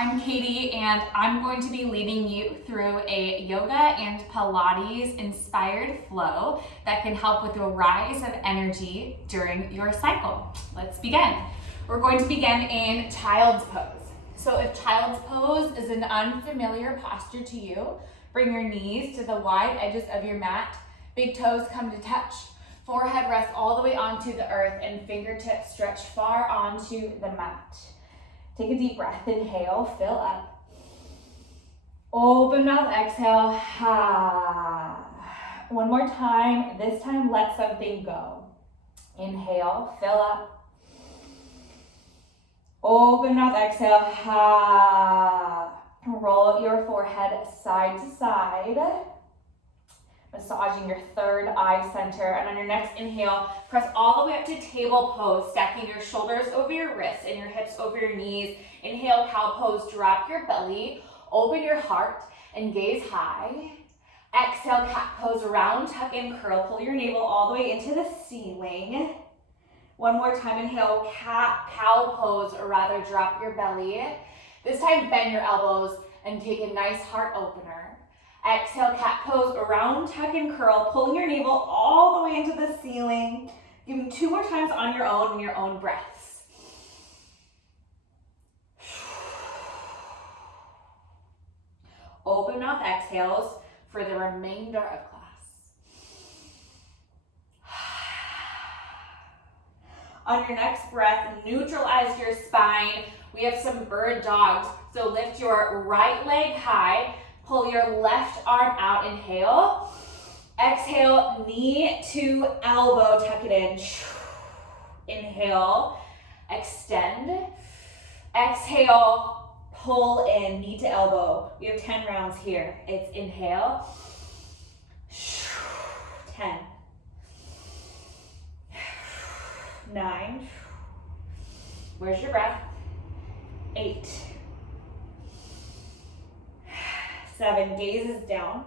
I'm Katey, and I'm going to be leading you through a yoga and pilates-inspired flow that can help with the rise of energy during your cycle. Let's begin. We're going to begin in Child's Pose. So if Child's Pose is an unfamiliar posture to you, bring your knees to the wide edges of your mat, big toes come to touch, forehead rests all the way onto the earth, and fingertips stretch far onto the mat. Take a deep breath, inhale, fill up. Open mouth, exhale. One more time, this time let something go. Inhale, fill up. Open mouth, exhale. Roll your forehead side to side. Massaging your third eye center, and on your next inhale, press all the way up to table pose, stacking your shoulders over your wrists and your hips over your knees. Inhale, cow pose, drop your belly, open your heart, and gaze high. Exhale, cat pose, round, tuck and curl, pull your navel all the way into the ceiling. One more time, inhale, cow pose, or rather drop your belly. This time, bend your elbows and take a nice heart opener. Exhale, cat pose, around, tuck and curl, pulling your navel all the way into the ceiling. Give them 2 more times on your own in your own breaths. Open mouth exhales for the remainder of class. On your next breath, neutralize your spine. We have some bird dogs, so lift your right leg high. Pull your left arm out, inhale. Exhale, knee to elbow, tuck it in. Inhale, extend. Exhale, pull in, knee to elbow. We have 10 rounds here. It's inhale, 10, 9, where's your breath? 8, 7, gaze is down.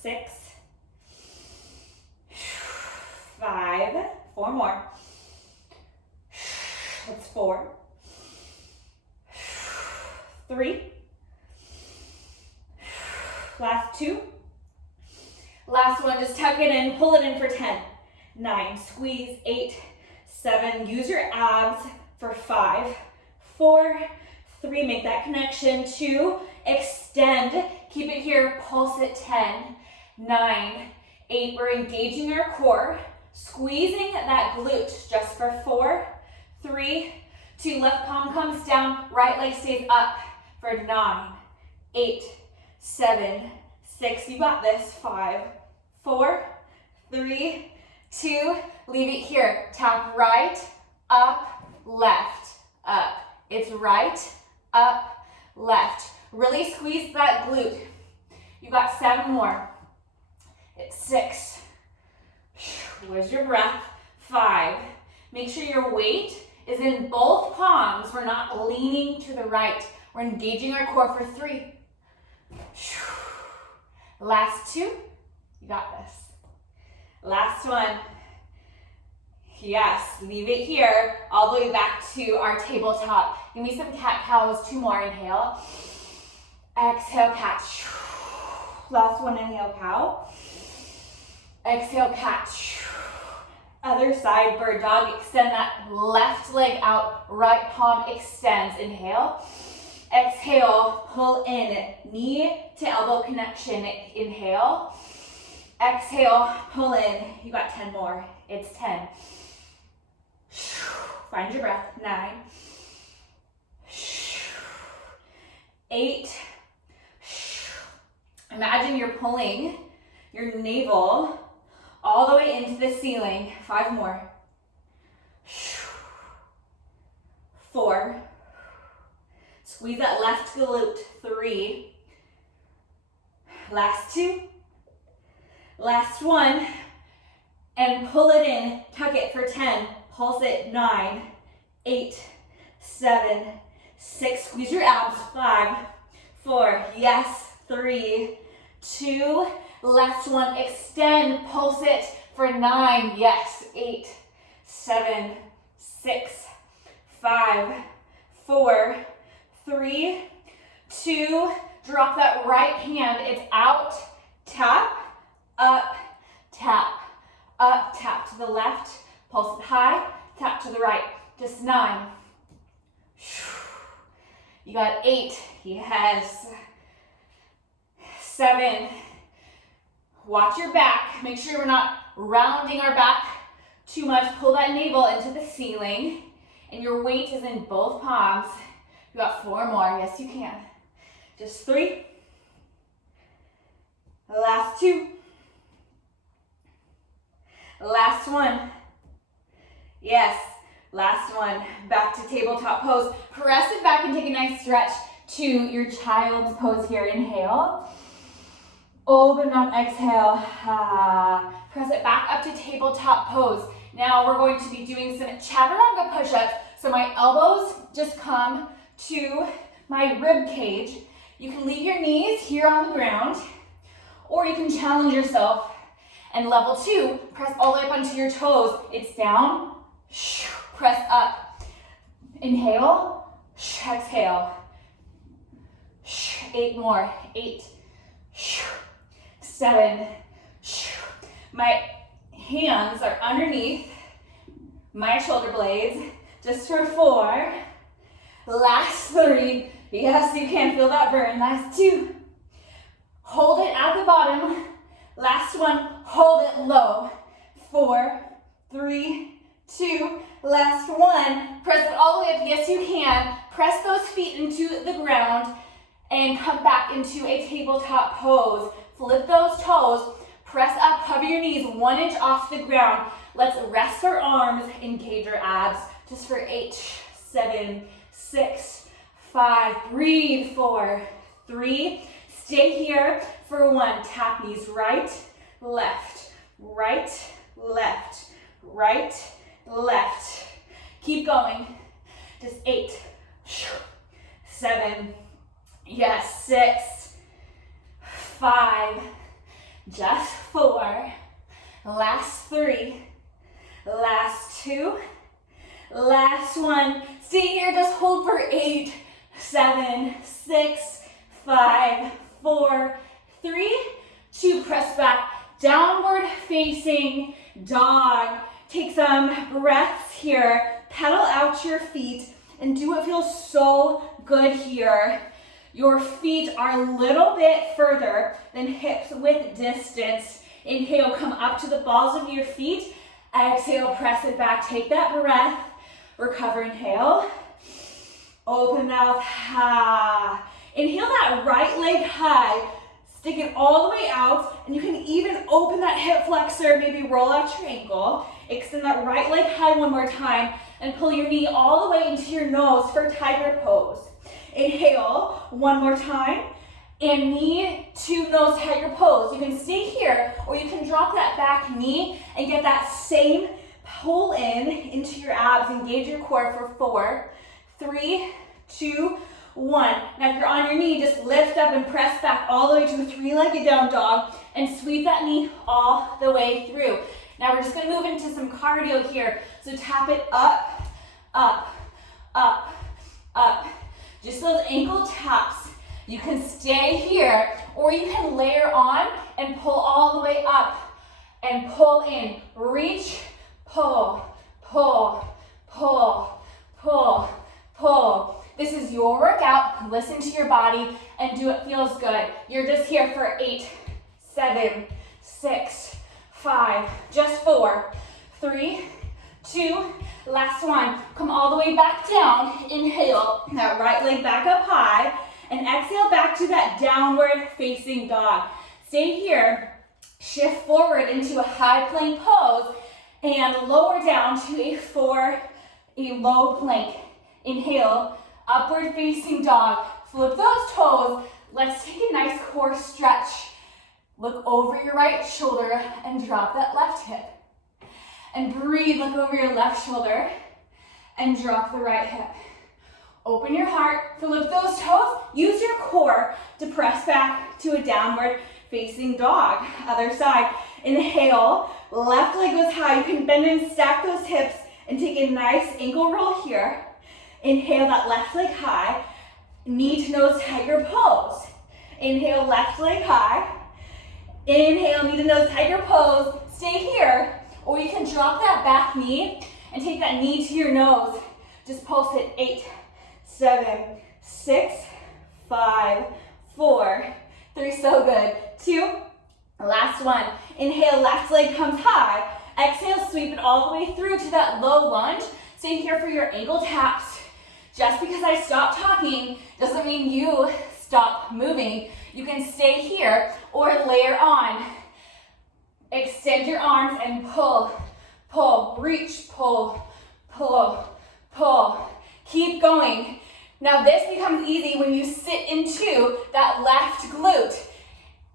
6, 5, 4 more. That's 4, 3, last 2. Last one, just tuck it in, pull it in for 10, 9, squeeze, 8, 7, use your abs for 5, 4, 3, make that connection, 2, extend, keep it here, pulse it, 10, 9, 8, we're engaging our core, squeezing that glute just for 4, 3, 2, left palm comes down, right leg stays up for 9, 8, 7, 6, you got this, 5, 4, 3, 2, leave it here, tap right, up, left, up, it's right, up, left. Really squeeze that glute. You got 7 more. It's 6. Where's your breath? 5. Make sure your weight is in both palms. We're not leaning to the right. We're engaging our core for 3. Last 2. You got this. Last one. Yes, leave it here, all the way back to our tabletop. Give me some cat-cows, 2 more, inhale. Exhale, cat. Last one, inhale, cow. Exhale, cat. Other side, bird dog. Extend that left leg out, right palm extends, inhale. Exhale, pull in, knee to elbow connection, inhale. Exhale, pull in, you got 10 more, it's 10. Find your breath, 9, 8, imagine you're pulling your navel all the way into the ceiling, 5 more, 4, squeeze that left glute, 3, last 2, last 1, and pull it in, tuck it for 10, pulse it, 9, 8, 7, 6, squeeze your abs, 5, 4, yes, 3, 2, last one, extend, pulse it for 9, yes, 8, 7, 6, 5, 4, 3, 2, drop that right hand. It's out, tap, up, tap, up, tap to the left, pulse it high, tap to the right. Just 9. You got 8, yes. 7. Watch your back. Make sure we're not rounding our back too much. Pull that navel into the ceiling, and your weight is in both palms. You got 4 more. Yes, you can. Just 3. Last 2. Last 1. Yes, last one. Back to tabletop pose. Press it back and take a nice stretch to your child's pose here. Inhale. Open up, exhale. Press it back up to tabletop pose. Now we're going to be doing some Chaturanga Push-Ups. So my elbows just come to my rib cage. You can leave your knees here on the ground, or you can challenge yourself. And level 2, press all the way up onto your toes. It's down, press up. Inhale, exhale. 8 more. 8, 7. My hands are underneath my shoulder blades, just for 4. Last 3. Yes, you can feel that burn. Last 2. Hold it at the bottom. Last 1. Hold it low. 4, 3, 2. Last 1. Press it all the way up. Yes, you can. Press those feet into the ground and come back into a tabletop pose. Flip those toes. Press up. Hover your knees 1 inch off the ground. Let's rest our arms. Engage our abs. Just for 8, 7, 6, 5. Breathe. 4, 3. Stay here for 1. Tap knees right, left, right, left, right, left. Keep going. Just 8, 7, yes, 6, 5, just 4, last 3, last 2, last 1. Stay here, just hold for 8, 7, 6, 5, 4, 3, 2. Press back, downward facing dog. Take some breaths here. Pedal out your feet and do what feels so good here. Your feet are a little bit further than hips width distance. Inhale, come up to the balls of your feet. Exhale, press it back. Take that breath. Recover, inhale. Open mouth, Inhale that right leg high. Stick it all the way out, and you can even open that hip flexor, maybe roll out your ankle. Extend that right leg high 1 more time, and pull your knee all the way into your nose for tiger pose. Inhale 1 more time, and knee to nose tiger pose. You can stay here, or you can drop that back knee and get that same pull in into your abs. Engage your core for 4, 3, 2, 1. Now if you're on your knee, just lift up and press back all the way to a 3-legged down dog and sweep that knee all the way through. Now we're just going to move into some cardio here. So tap it up, up, up, up. Just those ankle taps. You can stay here, or you can layer on and pull all the way up and pull in. Reach, pull, pull, pull, pull, pull. This is your workout. Listen to your body and do what feels good. You're just here for 8, 7, 6, 5, just 4, 3, 2, last 1. Come all the way back down. Inhale, that right leg back up high, and exhale back to that downward facing dog. Stay here. Shift forward into a high plank pose and lower down to a low plank. Inhale, upward facing dog. Flip those toes. Let's take a nice core stretch. Look over your right shoulder and drop that left hip. And breathe, look over your left shoulder and drop the right hip. Open your heart, flip those toes. Use your core to press back to a downward facing dog. Other side. Inhale, left leg goes high. You can bend and stack those hips and take a nice ankle roll here. Inhale that left leg high. Knee to nose tiger pose. Inhale, left leg high. Inhale, knee to nose tiger pose. Stay here. Or you can drop that back knee and take that knee to your nose. Just pulse it. 8, 7, 6, 5, 4, 3. So good. 2. Last one. Inhale, left leg comes high. Exhale, sweep it all the way through to that low lunge. Stay here for your ankle taps. Just because I stop talking doesn't mean you stop moving. You can stay here or layer on. Extend your arms and pull, pull, reach, pull, pull, pull. Keep going. Now this becomes easy when you sit into that left glute.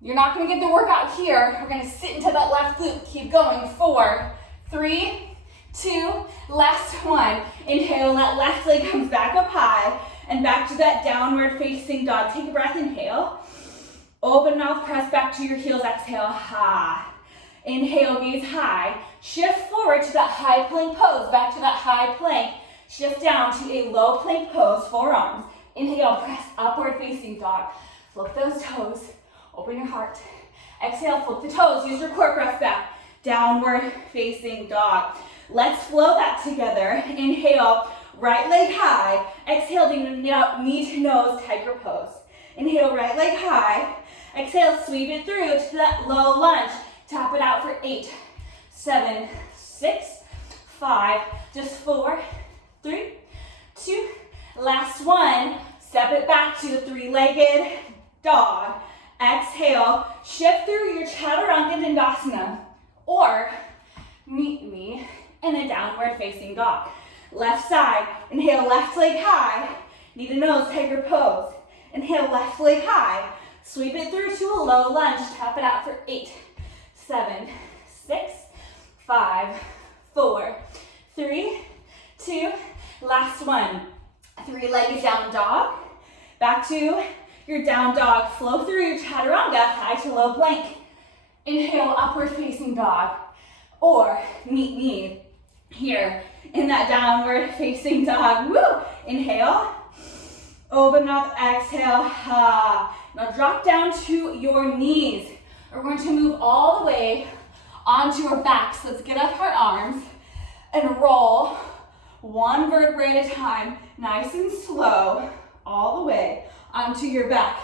You're not going to get the workout here. We're going to sit into that left glute. Keep going. 4, 3, 2, last one. Inhale, that left leg comes back up high and back to that downward facing dog. Take a breath, inhale. Open mouth, press back to your heels. Exhale, high. Inhale, gaze high. Shift forward to that high plank pose. Back to that high plank. Shift down to a low plank pose, forearms. Inhale, press upward facing dog. Flip those toes. Open your heart. Exhale, flip the toes. Use your core, press back. Downward facing dog. Let's flow that together. Inhale, right leg high. Exhale, knee to nose, tiger pose. Inhale, right leg high. Exhale, sweep it through to that low lunge. Tap it out for 8, 7, 6, 5, just 4, 3, 2. Last one. Step it back to the 3-legged dog. Exhale, shift through your Chaturanga Dandasana, or meet me in a downward facing dog. Left side, inhale, left leg high, knee to nose, tiger pose. Inhale, left leg high, sweep it through to a low lunge, tap it out for 8, 7, 6, 5, 4, 3, 2, last one. 3-legged down dog, back to your down dog. Flow through your chaturanga, high to low plank. Inhale, upward facing dog, or meet me here in that downward facing dog. Woo! Inhale, open mouth, exhale, ha. Now drop down to your knees. We're going to move all the way onto our backs. Let's get up our arms and roll one vertebrae at a time, nice and slow, all the way onto your back.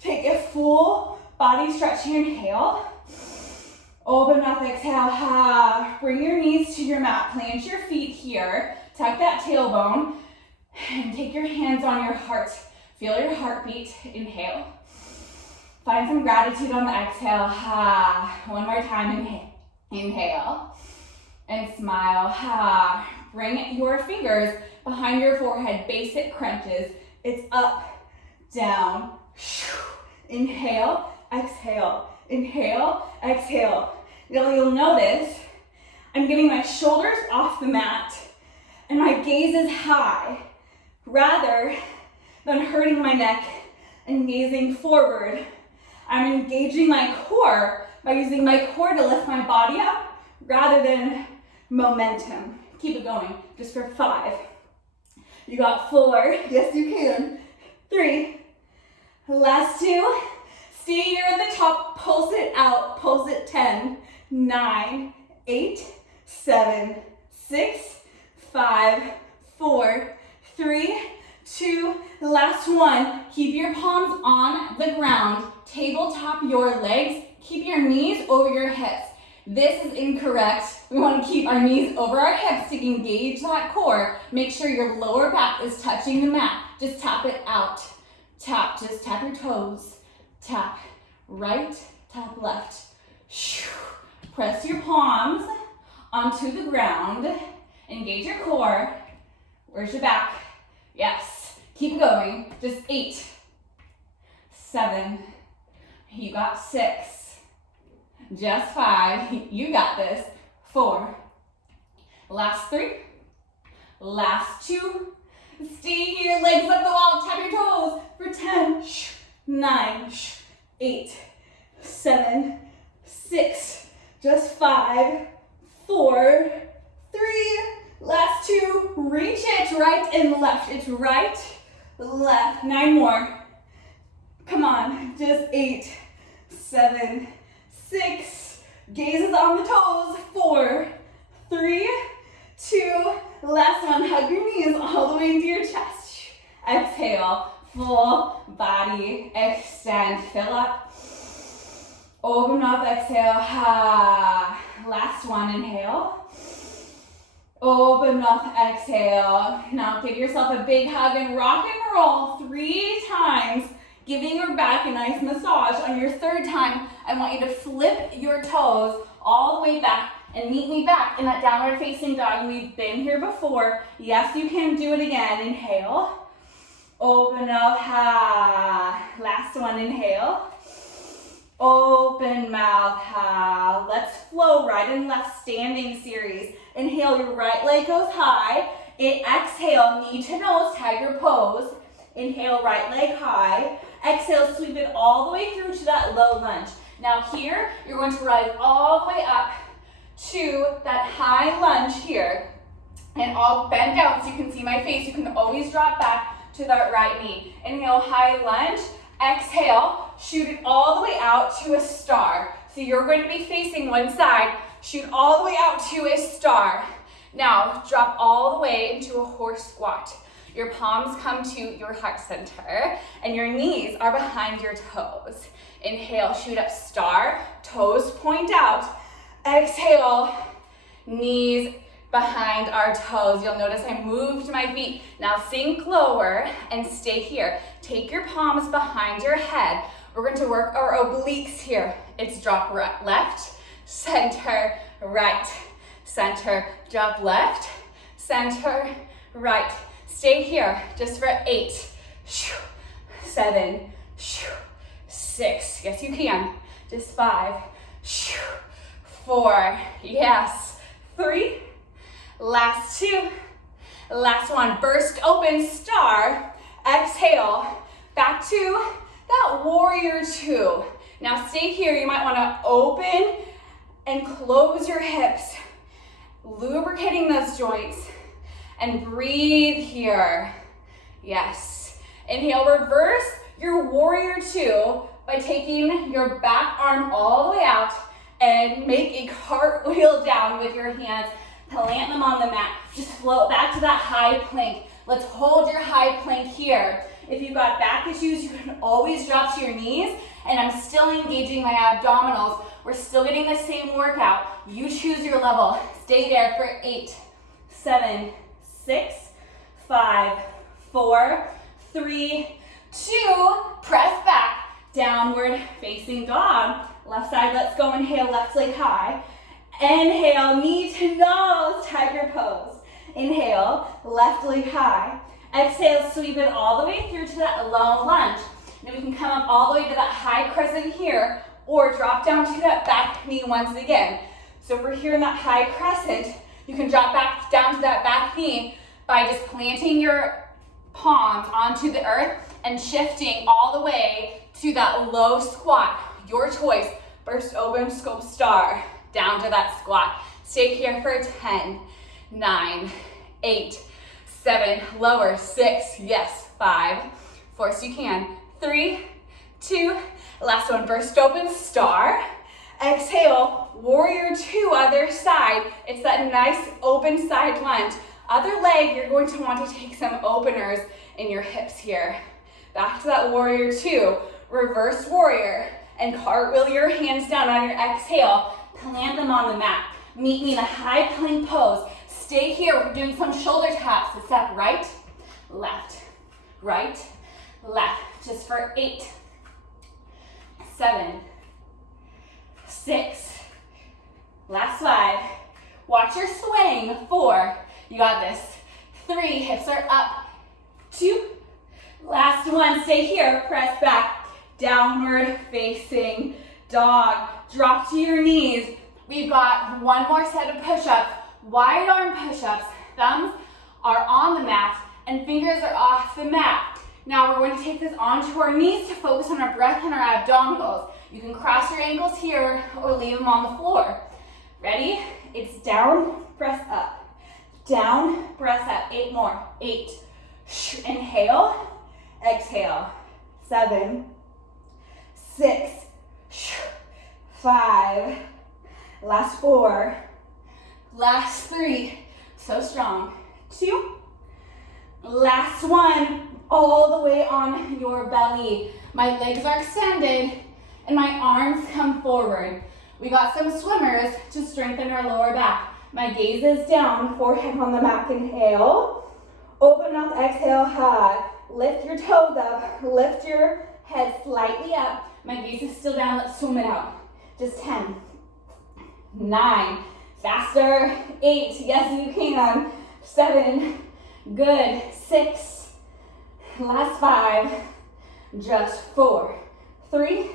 Take a full body stretch here. Inhale. Open mouth, exhale. Ha. Bring your knees to your mat. Plant your feet here. Tuck that tailbone. And take your hands on your heart. Feel your heartbeat. Inhale. Find some gratitude on the exhale. Ha. One more time. Inhale. And smile. Ha. Bring your fingers behind your forehead. Basic crunches. It's up, down, inhale, exhale, inhale, exhale. Now you'll notice I'm getting my shoulders off the mat and my gaze is high rather than hurting my neck and gazing forward. I'm engaging my core by using my core to lift my body up rather than momentum. Keep it going, just for 5. You got 4, yes you can. 3, last 2. Stay here at the top, pulse it out, pulse it. 10, 9, 8, 7, 6, 5, 4, 3, 2, last one. Keep your palms on the ground, tabletop your legs, keep your knees over your hips. This is incorrect. We want to keep our knees over our hips to engage that core. Make sure your lower back is touching the mat. Just tap it out. Tap, just tap your toes. Tap right, tap left. Press your palms onto the ground. Engage your core. Where's your back? Yes. Keep going. Just 8, 7. You got 6. Just 5, you got this. 4, last 3, last 2. Stay here, legs up the wall, tap your toes for 10, 9, 8, 7, 6, just 5, 4, 3, Last 2, reach it, right and left. It's right, left. 9 more. Come on, just 8, 7, 6, gazes on the toes. 4, 3, 2, last one. Hug your knees all the way into your chest. Exhale, full body extend, fill up. Open up, exhale. Last one, inhale. Open up, exhale. Now give yourself a big hug and rock and roll 3 times, giving your back a nice massage. On your 3rd time, I want you to flip your toes all the way back and meet me back in that downward facing dog. We've been here before. Yes, you can do it again. Inhale. Open up, last one, inhale. Open mouth, Let's flow right and left standing series. Inhale, your right leg goes high. Exhale, knee to nose, tiger pose. Inhale, right leg high. Exhale, sweep it all the way through to that low lunge. Now here, you're going to rise all the way up to that high lunge here. And I'll bend down so you can see my face. You can always drop back to that right knee. Inhale, high lunge. Exhale, shoot it all the way out to a star. So you're going to be facing one side, shoot all the way out to a star. Now, drop all the way into a horse squat. Your palms come to your heart center, and your knees are behind your toes. Inhale, shoot up, star, toes point out. Exhale, knees behind our toes. You'll notice I moved my feet. Now sink lower and stay here. Take your palms behind your head. We're going to work our obliques here. It's drop right, left, center, right, center, drop left, center, right. Stay here just for 8, 7, 6. Yes, you can. Just 5, 4. Yes. 3. Last 2. Last one. Burst open, star. Exhale. Back to that warrior 2. Now stay here. You might want to open and close your hips, lubricating those joints, and breathe here. Yes. Inhale, reverse your warrior 2 by taking your back arm all the way out and make a cartwheel down with your hands. Plant them on the mat. Just float back to that high plank. Let's hold your high plank here. If you've got back issues, you can always drop to your knees, and I'm still engaging my abdominals. We're still getting the same workout. You choose your level. Stay there for 8, 7, 6, 5, 4, 3, 2. Press back. Downward facing dog. Left side, let's go. Inhale, left leg high. Inhale, knee to nose, tiger pose. Inhale, left leg high. Exhale, sweep it all the way through to that low lunge. Now we can come up all the way to that high crescent here, or drop down to that back knee once again. So if we're here in that high crescent, you can drop back down to that back knee by just planting your palms onto the earth and shifting all the way to that low squat. Your choice. Burst open, scope star. Down to that squat. Stay here for 10, 9, 8, 7, lower, 6, yes, 5, 4, so you can, 3, 2, last one, burst open, star. Exhale, warrior 2, other side. It's that nice open side lunge. Other leg, you're going to want to take some openers in your hips here. Back to that warrior 2, reverse warrior, and cartwheel your hands down on your exhale. Plant them on the mat. Meet me in a high plank pose. Stay here. We're doing some shoulder taps. A step right, left, just for 8, 7, 6, last 5. Watch your swing. 4, you got this. 3, hips are up. 2, last one. Stay here. Press back. Downward facing dog. Drop to your knees. We've got one more set of push-ups. Wide arm push-ups. Thumbs are on the mat and fingers are off the mat. Now we're going to take this onto our knees to focus on our breath and our abdominals. You can cross your ankles here or leave them on the floor. Ready? It's down, press up. down, breath out, 8 more, 8, inhale, exhale, 7, 6, 5, last 4, last 3, so strong, 2, last 1, all the way on your belly. My legs are extended and my arms come forward. We got some swimmers to strengthen our lower back. My gaze is down, forehead on the mat, inhale. Open mouth, exhale, high. Lift your toes up, lift your head slightly up. My gaze is still down, let's swim it out. Just 10, 9, faster, 8, yes you can, 7, good, 6, last 5, just 4, 3,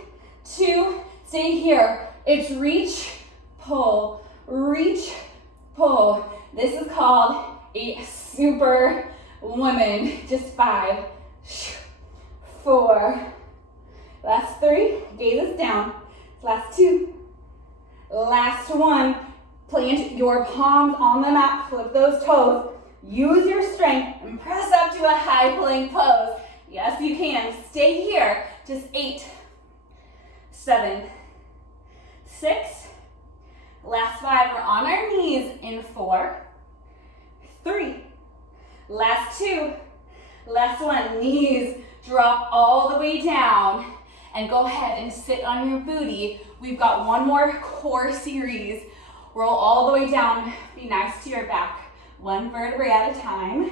2, stay here. It's reach, pull, reach, pull. This is called a super woman. Just 5, 4, last 3, gaze is down, last 2, last 1. Plant your palms on the mat, flip those toes, use your strength, and press up to a high plank pose. Yes, you can. Stay here. Just 8, 7, 6, last 5. We're on our knees in 4, 3, last 2, last 1. Knees drop all the way down and go ahead and sit on your booty. We've got one more core series. Roll all the way down. Be nice to your back. One vertebrae at a time.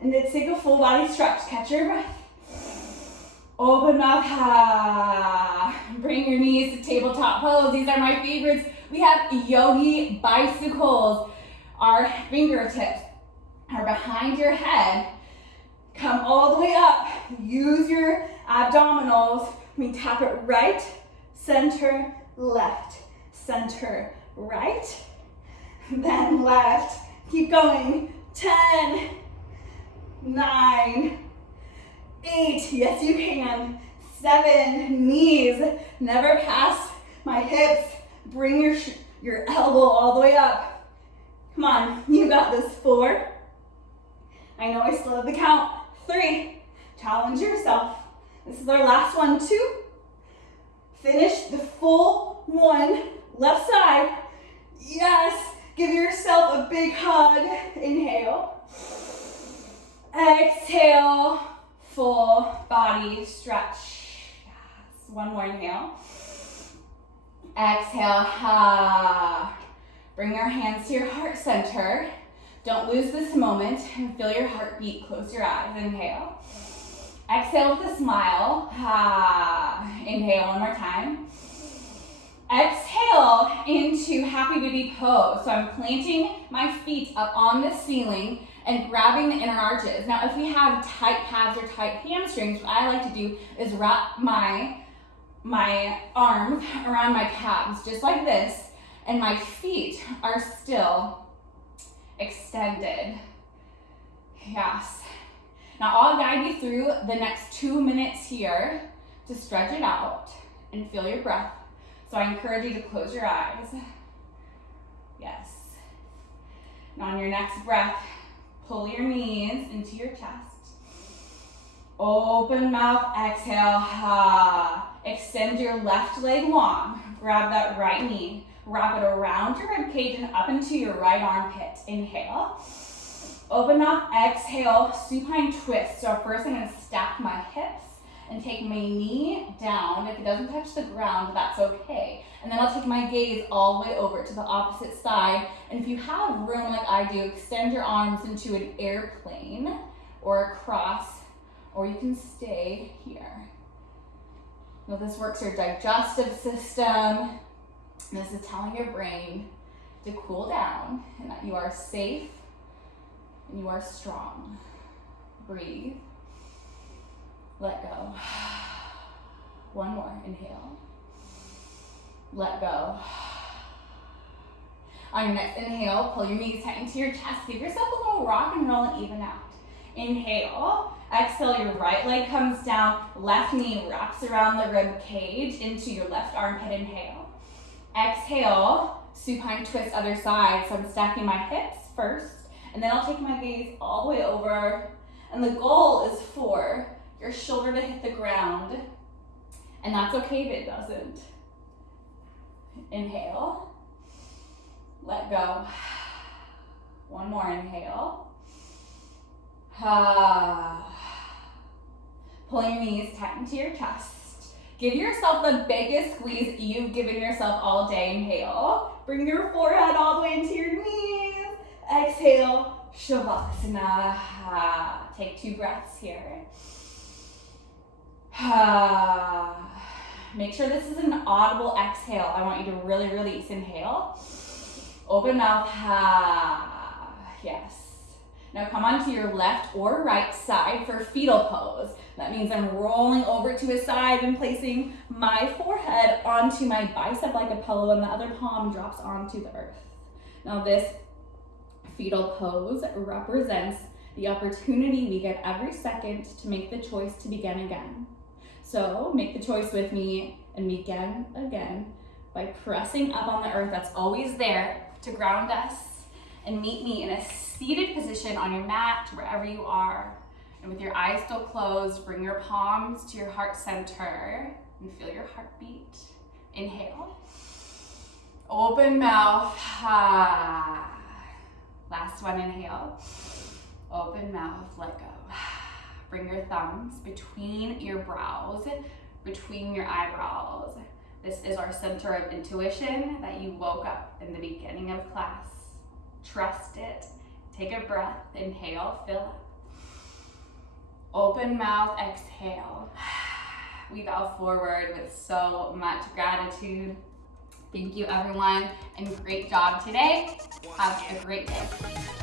And then take a full body stretch. Catch your breath. Open up. Bring your knees to tabletop pose. These are my favorites. We have Yogi Bicycles. Our fingertips are behind your head. Come all the way up. Use your abdominals. We tap it right, center, left, center, right, then left. Keep going. 10, 9, 8, yes you can. 7, knees never pass my hips. Bring your elbow all the way up. Come on, you got this. 4, I know I still have the count. 3, challenge yourself. This is our last one. 2, finish the full 1, left side. Yes, give yourself a big hug. Inhale. Exhale, full body stretch. Yes, one more inhale. Exhale, bring your hands to your heart center. Don't lose this moment and feel your heartbeat. Close your eyes, inhale. Exhale with a smile. Inhale one more time. Exhale into happy baby pose. So I'm planting my feet up on the ceiling and grabbing the inner arches. Now, if we have tight calves or tight hamstrings, what I like to do is wrap my arms around my calves, just like this, and my feet are still extended. Yes. Now I'll guide you through the next 2 minutes here to stretch it out and feel your breath. So I encourage you to close your eyes. Yes. Now on your next breath, pull your knees into your chest. Open mouth, exhale. Extend your left leg long. Grab that right knee. Wrap it around your rib cage and up into your right armpit. Inhale. Open mouth, exhale, supine twist. So first I'm going to stack my hips and take my knee down. If it doesn't touch the ground, that's okay. And then I'll take my gaze all the way over to the opposite side. And if you have room like I do, extend your arms into an airplane or a cross, or you can stay here. Now this works your digestive system. This is telling your brain to cool down and that you are safe and you are strong. Breathe. Let go. One more. Inhale. Let go. On your next inhale, pull your knees tight into your chest. Give yourself a little rock and roll and even out. Inhale. Exhale, your right leg comes down. Left knee wraps around the rib cage into your left armpit. Inhale. Exhale. Supine twist other side. So I'm stacking my hips first. And And then I'll take my gaze all the way over. And the goal is for your shoulder to hit the ground. And that's okay if it doesn't. Inhale. Let go. One more inhale. Pulling your knees tight into your chest. Give yourself the biggest squeeze you've given yourself all day. Inhale. Bring your forehead all the way into your knees. Exhale. Shavasana. Take 2 breaths here. Make sure this is an audible exhale. I want you to really release. Inhale. Open mouth. Yes. Now come onto your left or right side for fetal pose. That means I'm rolling over to a side and placing my forehead onto my bicep like a pillow, and the other palm drops onto the earth. Now this fetal pose represents the opportunity we get every second to make the choice to begin again. So make the choice with me and begin again by pressing up on the earth that's always there to ground us, and meet me in a seated position on your mat, wherever you are. And with your eyes still closed, bring your palms to your heart center and feel your heartbeat. Inhale. Open mouth. Last one, inhale. Open mouth, let go. Bring your thumbs between your brows, between your eyebrows. This is our center of intuition that you woke up in the beginning of class. Trust it. Take a breath. Inhale, fill up. Open mouth, exhale. We bow forward with so much gratitude. Thank you, everyone, and great job today. Have a great day.